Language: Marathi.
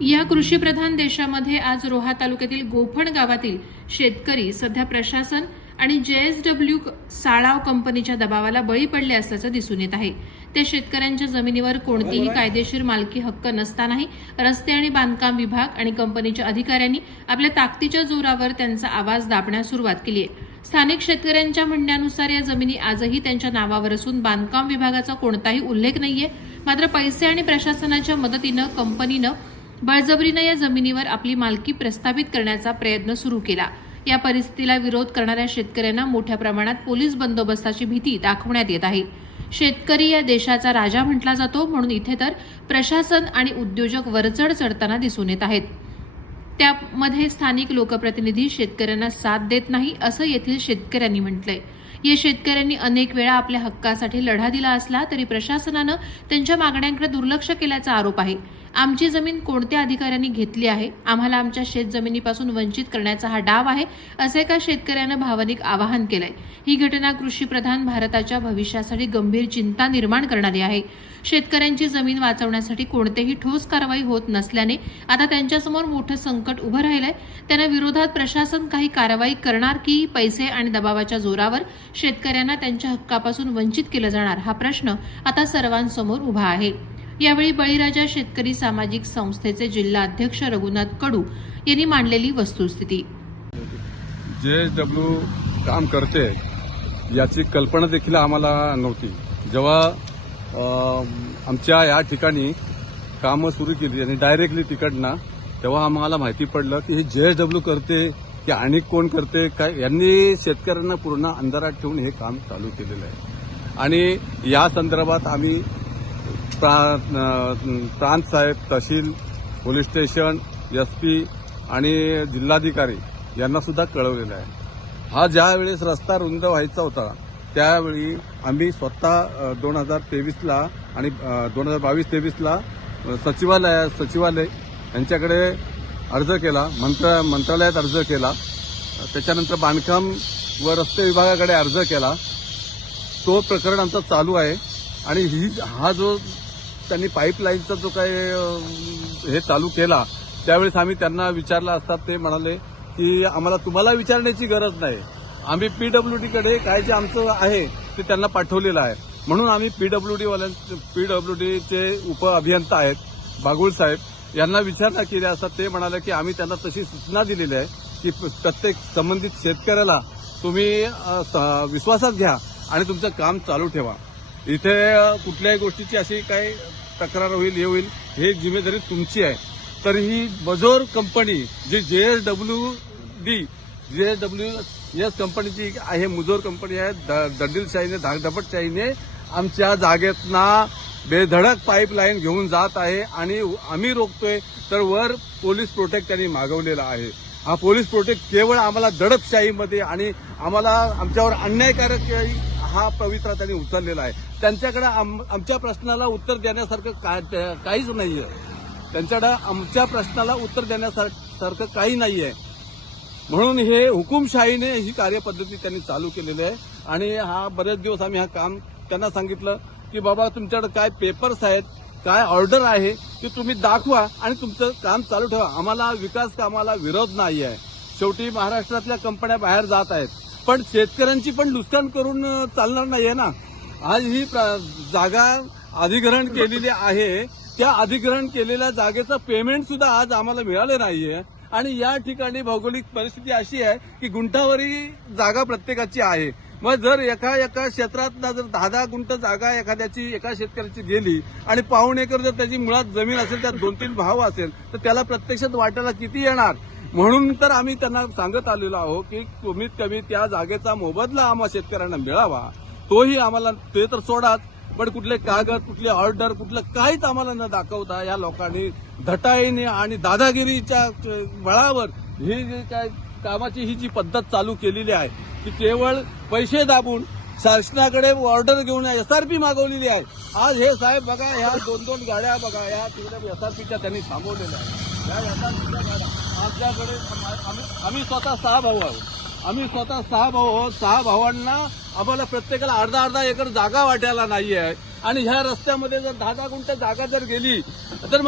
या कृषीप्रधान देशामध्ये आज रोहा तालुक्यातील गोफण गावातील शेतकरी सध्या प्रशासन आणि जेएसडब्ल्यू साळाव कंपनीच्या दबावाला बळी पडले असल्याचं दिसून येत आहे. त्या शेतकऱ्यांच्या जमिनीवर कोणतीही कायदेशीर मालकी हक्क नसतानाही रस्ते आणि बांधकाम विभाग आणि कंपनीच्या अधिकाऱ्यांनी आपल्या ताकदीच्या जोरावर त्यांचा आवाज दाबण्यास सुरुवात केली आहे. स्थानिक शेतकऱ्यांच्या म्हणण्यानुसार या जमिनी आजही त्यांच्या नावावर असून बांधकाम विभागाचा कोणताही उल्लेख नाहीये. मात्र पैसे आणि प्रशासनाच्या मदतीनं कंपनीनं बळजबरीनं या जमिनीवर आपली मालकी प्रस्थापित करण्याचा प्रयत्न सुरू केला. या परिस्थितीला विरोध करणाऱ्या शेतकऱ्यांना मोठ्या प्रमाणात पोलीस बंदोबस्ताची भीती दाखवण्यात येत आहे. शेतकरी या देशाचा राजा म्हटला जातो म्हणून इथे तर प्रशासन आणि उद्योजक वरचढ चढताना दिसून येत आहेत. त्यामध्ये स्थानिक लोकप्रतिनिधी शेतकऱ्यांना साथ देत नाही असं येथील शेतकऱ्यांनी म्हटलंय. या शेतकऱ्यांनी अनेक वेळा आपल्या हक्कासाठी लढा दिला असला तरी प्रशासनानं त्यांच्या मागण्यांकडे दुर्लक्ष केल्याचा आरोप आहे. आमची जमीन कोणत्या अधिकाऱ्यांनी घेतली आहे? आम्हाला आमच्या शेत जमिनीपासून वंचित करण्याचा हा डाव आहे असे एका शेतकऱ्यानं भावनिक आवाहन केलंय. ही घटना कृषीप्रधान भारताच्या भविष्यासाठी गंभीर चिंता निर्माण करणारी आहे. शेतकऱ्यांची जमीन वाचवण्यासाठी कोणतेही ठोस कारवाई होत नसल्याने आता त्यांच्यासमोर मोठं संकट उभं राहिलंय. त्यांना विरोधात प्रशासन काही कारवाई करणार की पैसे आणि दबावाच्या जोरावर शेतकऱ्यांना त्यांच्या हक्कापासून वंचित केलं जाणार हा प्रश्न आता सर्वांसमोर उभा आहे. यावेळी बळीराजा शेतकरी सामाजिक संस्थेचे जिल्हा अध्यक्ष रघुनाथ कडू यांनी मांडलेली वस्तुस्थिती. जे डब्ल्यू काम करते याची कल्पना देखील आम्हाला नव्हती. जेव्हा आमच्या या ठिकाणी कामं सुरू केली आणि डायरेक्टली तिकडनं तेव्हा आम्हाला माहिती पडलं की हे जे एस डब्ल्यू करते की आणि कोण करते काय यांनी शेतकऱ्यांना पूर्ण अंधारात ठेवून हे काम चालू केलेलं आहे. आणि या संदर्भात आम्ही प्रा- प्रांत साहेब तहसील पोलीस स्टेशन एस पी आणि जिल्हाधिकारी यांना सुद्धा कळवलेलं आहे. हा ज्या वेळेस रस्ता रुंद व्हायचा होता त्यावेळी आम्ही स्वतः दोन हजार तेवीसला आणि दोन हजार बावीस तेवीसला सचिवालय सचिवालय यांच्याकडे अर्ज केला मंत्र मंत्रालयात अर्ज केला. त्याच्यानंतर बांधकाम व रस्ते विभागाकडे अर्ज केला. तो प्रकरण आमचा चालू आहे. आणि ही हा जो त्यांनी पाईपलाईनचा जो काय हे चालू केला त्यावेळेस आम्ही त्यांना विचारला असतात ते म्हणाले की आम्हाला तुम्हाला विचारण्याची गरज नाही. आम्ही पीडब्ल्यूडीकडे काय जे आमचं आहे ते त्यांना पाठवलेलं आहे. म्हणून आम्ही पीडब्ल्यूडीवाल्यां पीडब्ल्यूडीचे उप अभियंता आहेत बागुळ साहेब. यांना विचारणा केली असता ते म्हणाले की आम्ही त्यांना तशी सूचना दिलेली आहे की प्रत्येक संबंधित शेतकऱ्याला तुम्ही स- विश्वासात घ्या आणि तुमचं काम चालू ठेवा. इथे कुठल्याही गोष्टीची अशी काही तक्रार होईल हे होईल हे जिम्मेदारी तुमची आहे. तर ही बजोर कंपनी जी J S W D J S W S कंपनीची आहे मुजोर कंपनी आहे द- दंडीलशाहीने धाकधपटशाहीने आमच्या जागेतना बेधडक पाईपलाईन घेऊन जात आहे आणि आम्ही रोखतोय तर वर पोलीस प्रोटेक्ट त्यांनी मागवलेला आहे. हा पोलीस प्रोटेक्ट केवळ आम्हाला दडपशाहीमध्ये आणि आम्हाला आमच्यावर अन्यायकारक हा पवित्रा त्यांनी उचललेला आहे. त्यांच्याकडे आम- आमच्या प्रश्नाला उत्तर देण्यासारखं काय- काहीच आहे त्यांच्याकडे आमच्या प्रश्नाला उत्तर देण्यासारखं काही नाही आहे म्हणून हे हुकुमशाहीने ही कार्यपद्धती त्यांनी चालू केलेली आहे आणि हा बरेच दिवस आम्ही हा काम त्यांना सांगितलं. की बाबा तुमच्याकडे काय पेपर्स आहेत काय ऑर्डर आहे ते तुम्ही दाखवा आणि तुमचं काम चालू ठेवा. आम्हाला विकास कामाला विरोध नाही आहे. शेवटी महाराष्ट्रातल्या कंपन्या बाहेर जात आहेत. पण शेतकऱ्यांची पण नुकसान करून चालणार चालणार नाहीये ना. आज ही जागा अधिग्रहण केलेली आहे. त्या अधिग्रहण केलेल्या जागेचं पेमेंट सुद्धा आज आम्हाला मिळालं नाहीये. आणि या ठिकाणी भौगोलिक परिस्थिती अशी आहे की गुंठावरी जागा प्रत्येकाची आहे. मग जर एका एका क्षेत्रात जर दहा दहा गुंट जागा एखाद्याची एका शेतकऱ्याची गेली आणि पाऊण एकर जर त्याची मुळात जमीन असेल त्यात दोन तीन भाव असेल तर त्याला प्रत्यक्षात वाटायला किती येणार? म्हणून तर आम्ही त्यांना सांगत आलेलो आहोत की कमीत कमी त्या जागेचा मोबदला आम्हा शेतकऱ्यांना मिळावा. तोही आम्हाला ते तर सोडाच पण कुठले कागद कुठले ऑर्डर कुठलं काहीच आम्हाला न दाखवता या लोकांनी धटाईने आणि दादागिरीच्या बळावर ही जी काय कामाची ही जी पद्धत चालू केलेली आहे ती केवळ पैसे दाबून शासनाकडे ऑर्डर घेऊन एसआरपी मागवलेली आहे. आज हे साहेब बघा ह्या दोन दोन गाड्या बघा ह्या तिकडे एसआरपीच्या त्यांनी थांबवलेल्या आहेत. ह्या एसआरपीच्या गाड्या आपल्याकडे आम्ही आम्ही स्वतः सहा भाऊ आहोत. आम्ही स्वतः सहा भाऊ आहोत. सहा भावांना आम्हाला प्रत्येकाला अर्धा अर्धा एकर जागा वाटायला नाही आहे आणि ह्या रस्त्यामध्ये जर दहा दहा गुंठ जागा जर गेली तर